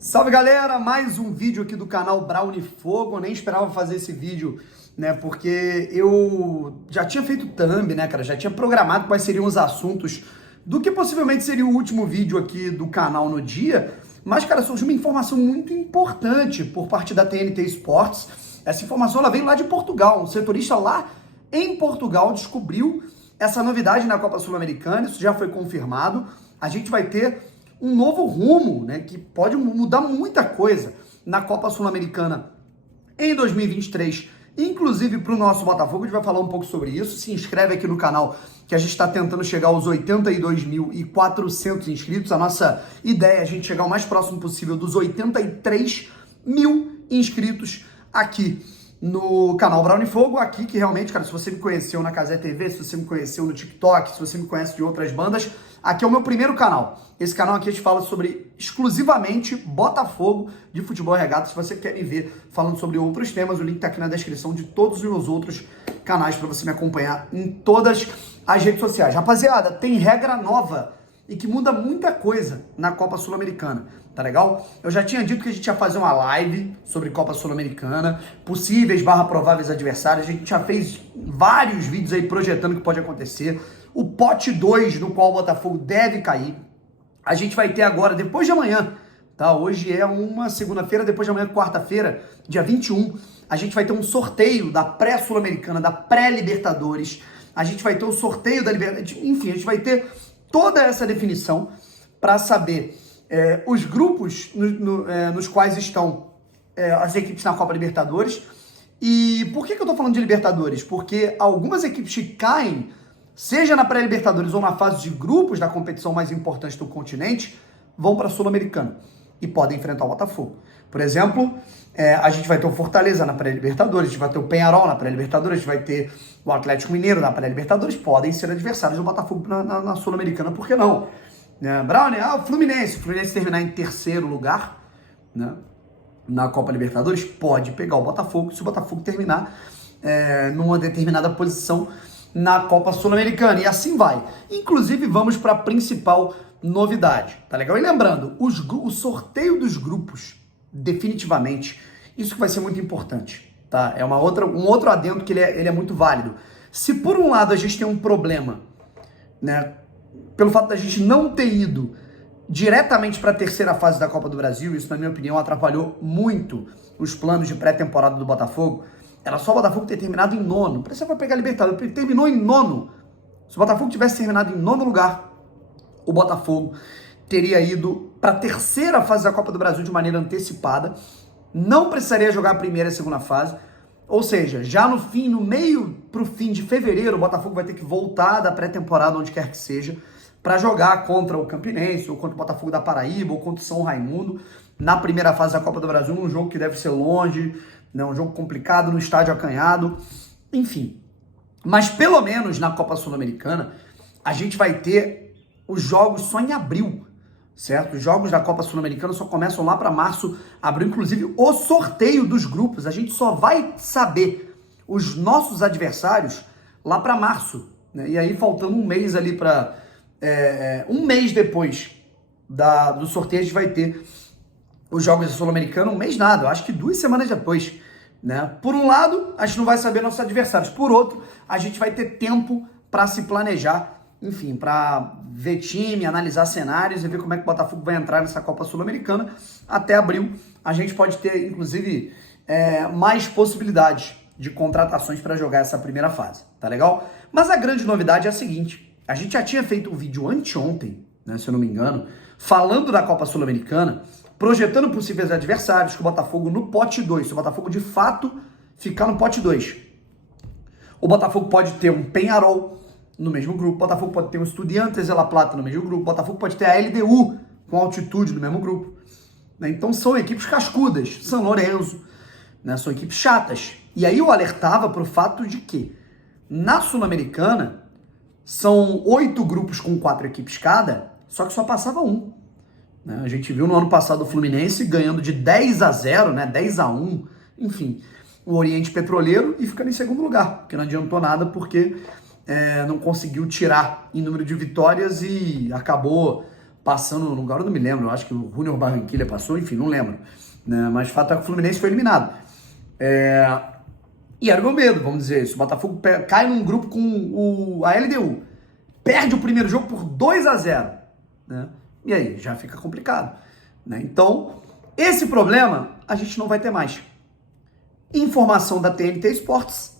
Salve galera, mais um vídeo aqui do canal Brownie Fogo. Eu nem esperava fazer esse vídeo, né, porque eu já tinha feito thumb, né, cara, já tinha programado quais seriam os assuntos do que possivelmente seria o último vídeo aqui do canal no dia, mas, cara, surgiu uma informação muito importante por parte da TNT Sports. Essa informação, ela veio lá de Portugal, um setorista lá em Portugal descobriu essa novidade na Copa Sul-Americana, isso já foi confirmado. A gente vai ter um novo rumo, né, que pode mudar muita coisa na Copa Sul-Americana em 2023, inclusive para o nosso Botafogo. A gente vai falar um pouco sobre isso. Se inscreve aqui no canal, que a gente está tentando chegar aos 82.400 inscritos. A nossa ideia é a gente chegar o mais próximo possível dos 83 mil inscritos aqui no canal Brownie Fogo, aqui que realmente, cara, se você me conheceu na Cazé TV, se você me conheceu no TikTok, se você me conhece de outras bandas, aqui é o meu primeiro canal. Esse canal aqui a gente fala sobre exclusivamente Botafogo de futebol e regata. Se você quer me ver falando sobre outros temas, o link tá aqui na descrição de todos os meus outros canais para você me acompanhar em todas as redes sociais. Rapaziada, tem regra nova e que muda muita coisa na Copa Sul-Americana, tá legal? Eu já tinha dito que a gente ia fazer uma live sobre Copa Sul-Americana, possíveis / prováveis adversários. A gente já fez vários vídeos aí projetando o que pode acontecer. O pote 2 no qual o Botafogo deve cair. A gente vai ter agora, depois de amanhã, tá? Hoje é uma segunda-feira, depois de amanhã, quarta-feira, dia 21, a gente vai ter um sorteio da pré-Sul-Americana, da pré-Libertadores. A gente vai ter o sorteio da Libertadores. Enfim, a gente vai ter toda essa definição para saber os grupos nos quais estão as equipes na Copa Libertadores. E por que eu tô falando de Libertadores? Porque algumas equipes que caem, seja na pré-Libertadores ou na fase de grupos da competição mais importante do continente, vão para a Sul-Americana e podem enfrentar o Botafogo. Por exemplo, a gente vai ter o Fortaleza na pré-Libertadores, a gente vai ter o Peñarol na pré-Libertadores, a gente vai ter o Atlético Mineiro na pré-Libertadores, podem ser adversários do Botafogo na Sul-Americana, por que não? Brownie, o Fluminense terminar em terceiro lugar, né, na Copa Libertadores, pode pegar o Botafogo, se o Botafogo terminar numa determinada posição na Copa Sul-Americana, e assim vai. Inclusive, vamos para a principal novidade, tá legal? E lembrando, o sorteio dos grupos, definitivamente, isso que vai ser muito importante, tá? É um outro adendo que ele é muito válido. Se por um lado a gente tem um problema, né, pelo fato da gente não ter ido diretamente para a terceira fase da Copa do Brasil, isso, na minha opinião, atrapalhou muito os planos de pré-temporada do Botafogo. Era só o Botafogo ter terminado em nono. Por isso vai pegar a Libertadores. Ele terminou em nono. Se o Botafogo tivesse terminado em nono lugar, o Botafogo teria ido para a terceira fase da Copa do Brasil de maneira antecipada. Não precisaria jogar a primeira e a segunda fase. Ou seja, já no meio para o fim de fevereiro, o Botafogo vai ter que voltar da pré-temporada, onde quer que seja, para jogar contra o Campinense, ou contra o Botafogo da Paraíba, ou contra o São Raimundo, na primeira fase da Copa do Brasil, num jogo que deve ser longe, né, um jogo complicado, no estádio acanhado, enfim. Mas pelo menos na Copa Sul-Americana, a gente vai ter os jogos só em abril, certo? Os jogos da Copa Sul-Americana só começam lá para março, abril, inclusive o sorteio dos grupos. A gente só vai saber os nossos adversários lá para março, né? E aí faltando um mês ali para... um mês depois do sorteio a gente vai ter os jogos da Sul-Americana, um mês nada, eu acho que 2 semanas depois, né? Por um lado, a gente não vai saber nossos adversários. Por outro, a gente vai ter tempo para se planejar, enfim, para ver time, analisar cenários e ver como é que o Botafogo vai entrar nessa Copa Sul-Americana. Até abril, a gente pode ter, inclusive, mais possibilidades de contratações para jogar essa primeira fase, tá legal? Mas a grande novidade é a seguinte: a gente já tinha feito um vídeo anteontem, né, se eu não me engano, falando da Copa Sul-Americana, projetando possíveis adversários, com o Botafogo no pote 2. Se o Botafogo de fato ficar no pote 2, o Botafogo pode ter um Peñarol no mesmo grupo, o Botafogo pode ter um Estudiantes de La Plata no mesmo grupo, o Botafogo pode ter a LDU com altitude no mesmo grupo, né? Então são equipes cascudas, São Lourenço, né? São equipes chatas. E aí eu alertava para o fato de que na Sul-Americana são 8 grupos com 4 equipes cada, só que só passava um. A gente viu no ano passado o Fluminense ganhando de 10-0, né, 10-1, enfim, o Oriente Petroleiro, e ficando em segundo lugar, porque não adiantou nada, porque não conseguiu tirar em número de vitórias e acabou passando no lugar, eu não me lembro, eu acho que o Junior Barranquilla passou, enfim, não lembro, né? Mas o fato é que o Fluminense foi eliminado. E era o meu medo, vamos dizer isso. O Botafogo cai num grupo com a LDU, perde o primeiro jogo por 2-0, né? E aí, já fica complicado, né? Então, esse problema a gente não vai ter mais. Informação da TNT Esportes.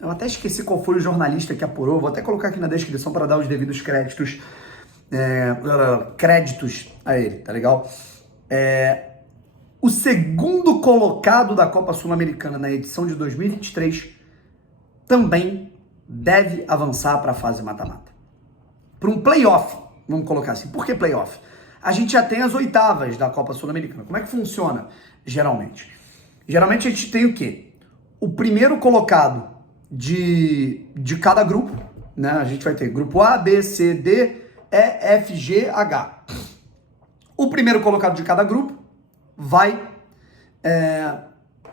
Eu até esqueci qual foi o jornalista que apurou, vou até colocar aqui na descrição para dar os devidos créditos a ele, tá legal? O segundo colocado da Copa Sul-Americana na edição de 2023 também deve avançar para a fase mata-mata. Para um playoff, vamos colocar assim. Por que playoff? A gente já tem as oitavas da Copa Sul-Americana. Como é que funciona, geralmente? Geralmente a gente tem o quê? O primeiro colocado de cada grupo, né? A gente vai ter grupo A, B, C, D, E, F, G, H. O primeiro colocado de cada grupo vai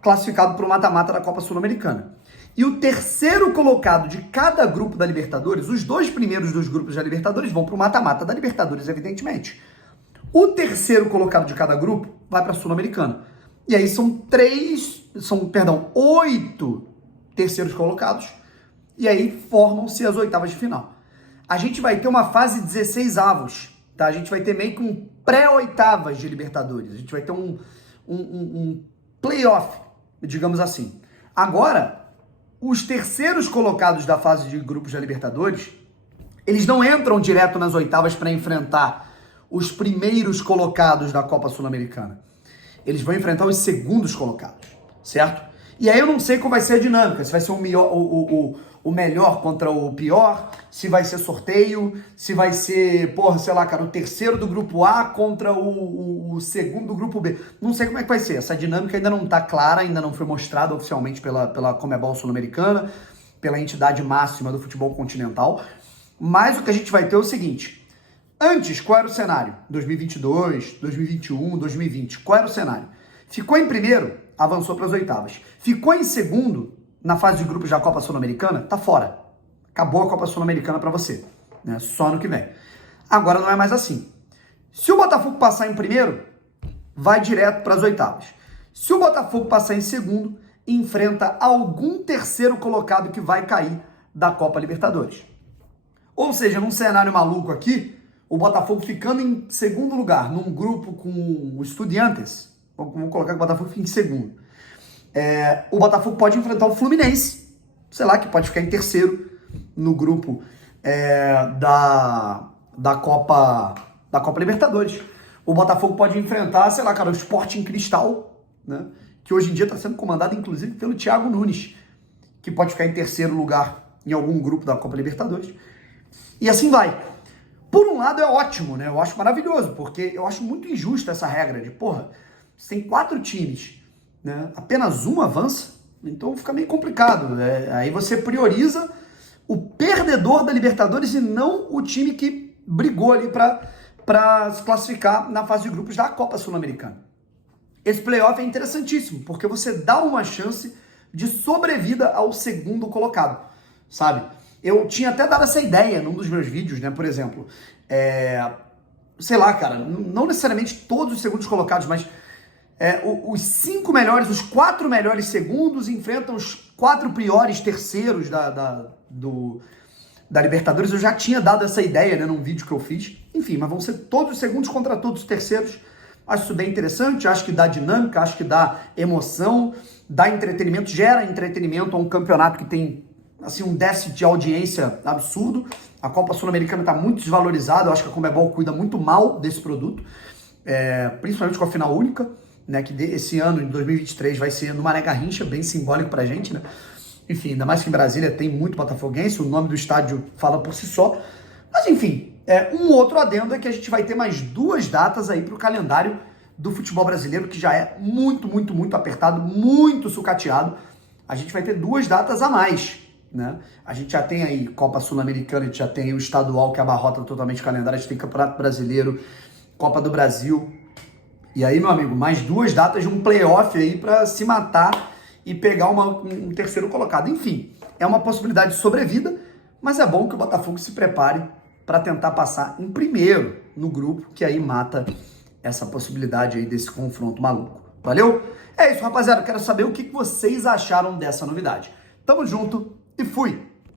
classificado para o mata-mata da Copa Sul-Americana. E o terceiro colocado de cada grupo da Libertadores, os dois primeiros dos grupos da Libertadores vão para o mata-mata da Libertadores, evidentemente. O terceiro colocado de cada grupo vai para a Sul-Americana. E aí são 8 terceiros colocados, e aí formam-se as oitavas de final. A gente vai ter uma fase 16 avos, tá? A gente vai ter meio que um pré-oitavas de Libertadores. A gente vai ter um playoff, digamos assim. Agora, os terceiros colocados da fase de grupos da Libertadores, eles não entram direto nas oitavas para enfrentar os primeiros colocados da Copa Sul-Americana. Eles vão enfrentar os segundos colocados, certo? E aí eu não sei qual vai ser a dinâmica, se vai ser o melhor contra o pior, se vai ser sorteio, se vai ser, sei lá, cara, o terceiro do grupo A contra o segundo do grupo B. Não sei como é que vai ser, essa dinâmica ainda não tá clara, ainda não foi mostrada oficialmente pela Conmebol Sul-Americana, pela entidade máxima do futebol continental, mas o que a gente vai ter é o seguinte: antes, qual era o cenário? 2022, 2021, 2020, qual era o cenário? Ficou em primeiro, avançou para as oitavas. Ficou em segundo, na fase de grupos da Copa Sul-Americana, tá fora. Acabou a Copa Sul-Americana para você, né? Só ano que vem. Agora não é mais assim. Se o Botafogo passar em primeiro, vai direto para as oitavas. Se o Botafogo passar em segundo, enfrenta algum terceiro colocado que vai cair da Copa Libertadores. Ou seja, num cenário maluco aqui, o Botafogo ficando em segundo lugar, num grupo com o Estudiantes, vamos colocar que o Botafogo fique em segundo. O Botafogo pode enfrentar o Fluminense, sei lá, que pode ficar em terceiro no grupo da Copa Libertadores. O Botafogo pode enfrentar, sei lá, cara, o Sporting Cristal, né, que hoje em dia está sendo comandado, inclusive, pelo Thiago Nunes, que pode ficar em terceiro lugar em algum grupo da Copa Libertadores. E assim vai. Por um lado é ótimo, né? Eu acho maravilhoso, porque eu acho muito injusta essa regra de, você tem 4 times, né? Apenas um avança, então fica meio complicado. Aí você prioriza o perdedor da Libertadores e não o time que brigou ali para se classificar na fase de grupos da Copa Sul-Americana. Esse playoff é interessantíssimo, porque você dá uma chance de sobrevida ao segundo colocado, sabe? Eu tinha até dado essa ideia num dos meus vídeos, né? Por exemplo, sei lá, cara, não necessariamente todos os segundos colocados, mas os 5 melhores, os 4 melhores segundos enfrentam os 4 piores terceiros da Libertadores. Eu já tinha dado essa ideia, né, num vídeo que eu fiz. Enfim, mas vão ser todos os segundos contra todos os terceiros. Acho isso bem interessante, acho que dá dinâmica, acho que dá emoção, dá entretenimento, gera entretenimento a um campeonato que tem assim, um déficit de audiência absurdo. A Copa Sul-Americana está muito desvalorizada, eu acho que a Conmebol cuida muito mal desse produto, principalmente com a final única, né, que esse ano, em 2023, vai ser no Mané Garrincha, bem simbólico pra gente, né? Enfim, ainda mais que em Brasília tem muito botafoguense, o nome do estádio fala por si só. Mas enfim, um outro adendo é que a gente vai ter mais 2 datas aí pro calendário do futebol brasileiro, que já é muito, muito, muito apertado, muito sucateado. A gente vai ter 2 datas a mais, né? A gente já tem aí Copa Sul-Americana, a gente já tem o estadual que abarrota totalmente o calendário, a gente tem Campeonato Brasileiro, Copa do Brasil. E aí, meu amigo, mais 2 datas de um playoff aí para se matar e pegar um terceiro colocado. Enfim, é uma possibilidade de sobrevida, mas é bom que o Botafogo se prepare para tentar passar em primeiro no grupo, que aí mata essa possibilidade aí desse confronto maluco. Valeu? É isso, rapaziada. Eu quero saber o que vocês acharam dessa novidade. Tamo junto e fui!